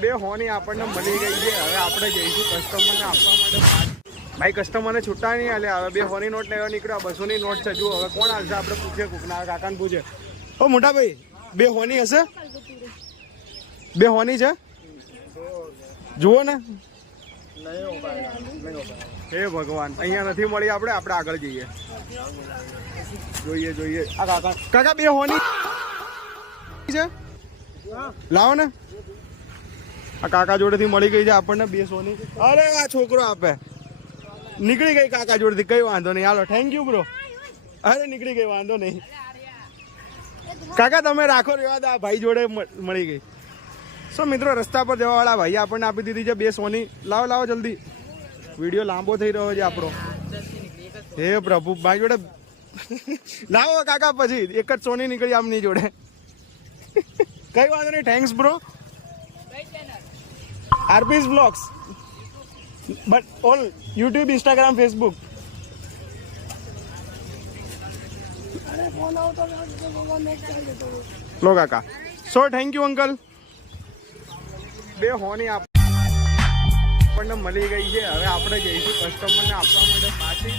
બે હોની આપણને મળી ગઈ છે. હવે આપણે જઈશું કસ્ટમરને આપવા માટે. ભાઈ કસ્ટમરને છૂટા નહીં હાલે. હવે બે હોની નોટ લેવા નીકળ્યા. 200ની નોટ છે. જુઓ હવે કોણ હાલશે આપણે પૂછીએ. કુકના કાકાને પૂછે. ઓ મોટા ભાઈ બે હોની હશે? બે હોની છે જુઓ ને. હે ભગવાન અહીંયા નથી મળી. આપણે આગળ જઈએ. જોઈએ આ કાકા બે હોની છે લાવો ને. આ કાકા જોડેથી મળી ગઈ છે આપણને બે સોની. અરે આ છોકરો આપે નીકળી ગઈ કાકા જોડેથી. કઈ વાંધો નહીં હાલો થેન્ક યુ બ્રો. અરે નીકળી ગઈ વાંધો નહીં. કાકા તમે રાખો રેવા દો. આ ભાઈ જોડે મળી ગઈ. સો મિત્રો રસ્તા પર જવા વાળા ભાઈ આપણને આપી દીધી છે બે સોની. લાવો જલ્દી. વિડીયો લાંબો થઈ રહ્યો છે આપણો. હે પ્રભુ ભાઈ જોડે લાવો કાકા. પછી એક જ સોની નીકળી આમની જોડે. કઈ વાંધો નહીં થેન્ક્સ બ્રો. આરપીસ blogs but all YouTube Instagram Facebook. લો કાકા. So thank you uncle. બે હોની આપણને મળી ગઈ છે. હવે આપણે જઈશું કસ્ટમરને આપવા માટે પાછી.